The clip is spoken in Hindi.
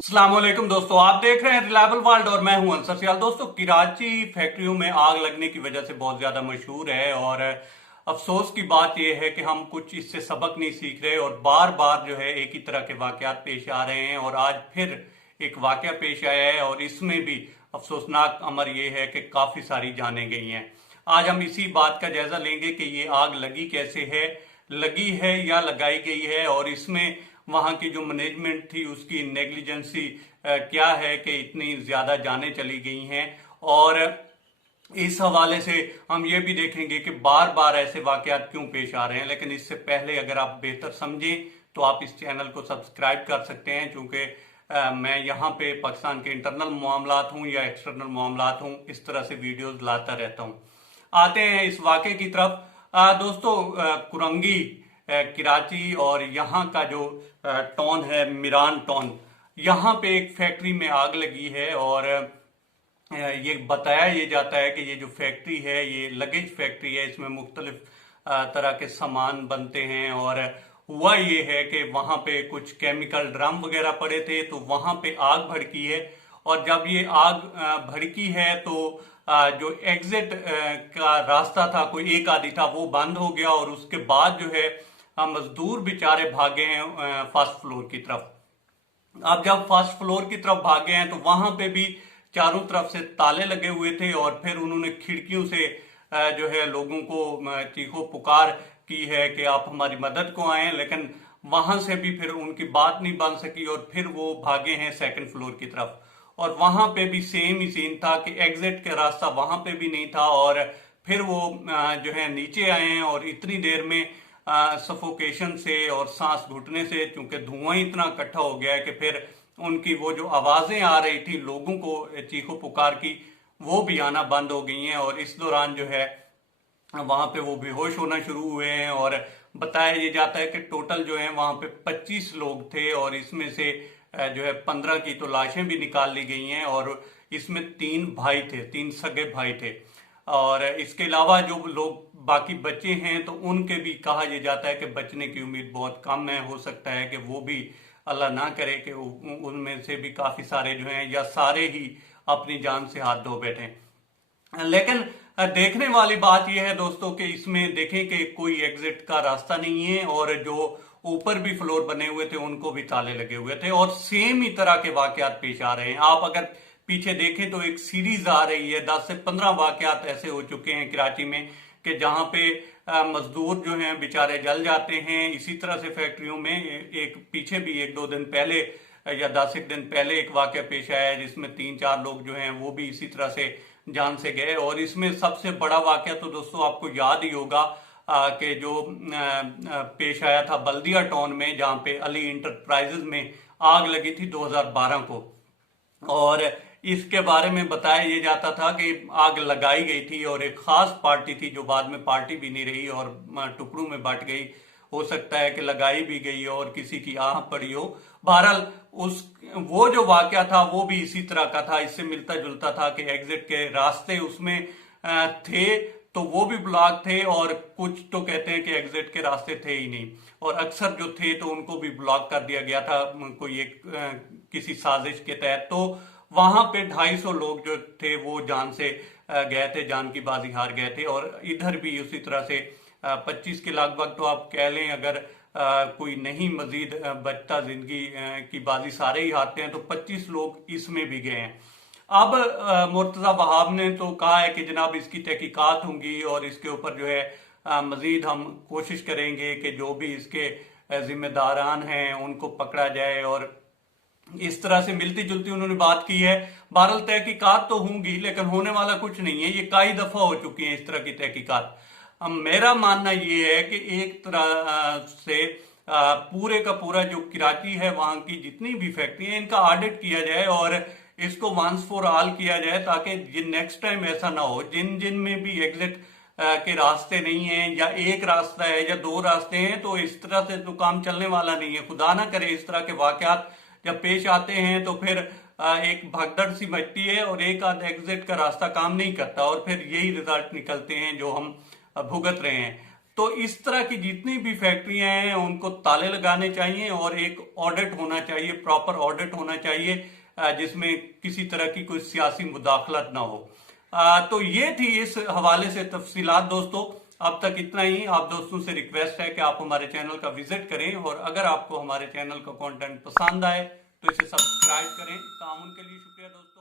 अस्सलाम वालेकुम दोस्तों, आप देख रहे हैं रिलायबल वर्ल्ड और मैं हूं अंसर सियाल। दोस्तों, कराची फैक्ट्रियों में आग लगने की वजह से बहुत ज्यादा मशहूर है और अफसोस की बात यह है कि हम कुछ इससे सबक नहीं सीख रहे और बार बार जो है एक ही तरह के वाकयात पेश आ रहे हैं। और आज फिर एक वाकया पेश आया है और इसमें भी अफसोसनाक अमर यह है कि काफी सारी जानें गई हैं। आज हम इसी बात का जायजा लेंगे कि ये आग लगी कैसे है, लगी है या लगाई गई है, और इसमें वहां की जो मैनेजमेंट थी उसकी नेग्लिजेंसी क्या है कि इतनी ज्यादा जानें चली गई हैं। और इस हवाले से हम ये भी देखेंगे कि बार बार ऐसे वाकयात क्यों पेश आ रहे हैं। लेकिन इससे पहले अगर आप बेहतर समझें तो आप इस चैनल को सब्सक्राइब कर सकते हैं, क्योंकि मैं यहाँ पे पाकिस्तान के इंटरनल मामलात हूँ या एक्सटर्नल मामलात हूँ, इस तरह से वीडियोस लाता रहता हूँ। आते हैं इस वाकये की तरफ। दोस्तों, कुरंगी कराची और यहाँ का जो टाउन है मिरान टाउन, यहाँ पे एक फैक्ट्री में आग लगी है और ये बताया ये जाता है कि ये जो फैक्ट्री है ये लगेज फैक्ट्री है। इसमें मुख्तलिफ तरह के सामान बनते हैं और हुआ ये है कि वहां पे कुछ केमिकल ड्रम वगैरह पड़े थे तो वहां पे आग भड़की है। और जब ये आग भड़की है तो जो एग्जिट का रास्ता था, कोई एक आदि था, वो बंद हो गया और उसके बाद जो है मजदूर बेचारे भागे हैं फर्स्ट फ्लोर की तरफ। अब जब फर्स्ट फ्लोर की तरफ भागे हैं तो वहां पे भी चारों तरफ से ताले लगे हुए थे और फिर उन्होंने खिड़कियों से जो है लोगों को चीखो पुकार की है कि आप हमारी मदद को आए, लेकिन वहां से भी फिर उनकी बात नहीं बन सकी और फिर वो भागे हैं सेकंड फ्लोर की तरफ। और वहां पे भी सेम ही सीन था कि एग्जिट का रास्ता वहां पे भी नहीं था और फिर वो जो है नीचे आए हैं और इतनी देर में सफोकेशन से और सांस घुटने से, चूंकि धुआं इतना इकट्ठा हो गया है कि फिर उनकी वो जो आवाजें आ रही थी लोगों को चीखो पुकार की, वो भी आना बंद हो गई हैं। और इस दौरान जो है वहां पे वो बेहोश होना शुरू हुए हैं। और बताया ये जाता है कि टोटल जो है वहां पे 25 लोग थे और इसमें से जो है 15 की तो लाशें भी निकाल ली गई हैं और इसमें 3 भाई थे, 3 सगे भाई थे। और इसके अलावा जो लोग बाकी बचे हैं तो उनके भी कहा यह जाता है कि बचने की उम्मीद बहुत कम है। हो सकता है कि वो भी, अल्लाह ना करे कि उनमें से भी काफी सारे जो हैं या सारे ही अपनी जान से हाथ धो बैठे। लेकिन देखने वाली बात यह है दोस्तों कि इसमें देखें कि कोई एग्जिट का रास्ता नहीं है और जो ऊपर भी फ्लोर बने हुए थे उनको भी ताले लगे हुए थे और सेम ही तरह के वाकयात पेश आ रहे हैं। आप अगर पीछे देखें तो एक सीरीज आ रही है, 10 से 15 वाकयात ऐसे हो चुके हैं कराची में कि जहां पे मजदूर जो हैं बेचारे जल जाते हैं। इसी तरह से फैक्ट्रियों में एक पीछे भी 1-2 दिन पहले या 10 एक दिन पहले एक वाकया पेश आया है जिसमें 3-4 लोग जो हैं वो भी इसी तरह से जान से गए। और इसमें सबसे बड़ा वाकया तो दोस्तों आपको याद ही होगा कि जो पेश आया था बल्दिया टाउन में, जहां पे अली इंटरप्राइजेज में आग लगी थी 2012 को। और इसके बारे में बताया ये जाता था कि आग लगाई गई थी और एक खास पार्टी थी जो बाद में पार्टी भी नहीं रही और टुकड़ों में बट गई। हो सकता है कि लगाई भी गई हो और किसी की आह पड़ी हो। बहरहाल वो जो वाकया था वो भी इसी तरह का था, इससे मिलता जुलता था कि एग्जिट के रास्ते उसमें थे तो वो भी ब्लॉक थे और कुछ तो कहते हैं कि एग्जिट के रास्ते थे ही नहीं और अक्सर जो थे तो उनको भी ब्लॉक कर दिया गया था कोई एक किसी साजिश के तहत। तो वहां पे 250 लोग जो थे वो जान से गए थे, जान की बाजी हार गए थे। और इधर भी उसी तरह से 25 के लगभग तो आप कह लें, अगर कोई नहीं मजीद बचता, जिंदगी की बाजी सारे ही हारते हैं, तो 25 लोग इसमें भी गए हैं। अब मुर्तजा वहाब ने तो कहा है कि जनाब इसकी तहकीकात होंगी और इसके ऊपर जो है मजीद हम कोशिश करेंगे कि जो भी इसके जिम्मेदारान हैं उनको पकड़ा जाए। और इस तरह से मिलती जुलती उन्होंने बात की है। बहरहाल तहकीकात तो होंगी लेकिन होने वाला कुछ नहीं है, ये कई दफा हो चुकी है इस तरह की तहकीकात। मेरा मानना ये है कि एक तरह से पूरे का पूरा जो कराची है वहां की जितनी भी फैक्ट्री है इनका ऑडिट किया जाए और इसको वंस फॉर ऑल किया जाए, ताकि नेक्स्ट टाइम ऐसा ना हो। जिन जिन में भी एग्जिट के रास्ते नहीं है या एक रास्ता है या 2 रास्ते हैं तो इस तरह से तो काम चलने वाला नहीं है। खुदा ना करे इस तरह के वाकयात जब पेश आते हैं तो फिर एक भगदड़ सी मचती है और एक आध एग्जिट का रास्ता काम नहीं करता और फिर यही रिजल्ट निकलते हैं जो हम भुगत रहे हैं। तो इस तरह की जितनी भी फैक्ट्रियां हैं उनको ताले लगाने चाहिए और एक ऑडिट होना चाहिए, प्रॉपर ऑडिट होना चाहिए, जिसमें किसी तरह की कोई सियासी मुदाखलत ना हो। तो ये थी इस हवाले से तफसीलात दोस्तों। अब तक इतना ही। आप दोस्तों से रिक्वेस्ट है कि आप हमारे चैनल का विजिट करें और अगर आपको हमारे चैनल का कंटेंट पसंद आए तो इसे सब्सक्राइब करें। ताउन के लिए शुक्रिया दोस्तों।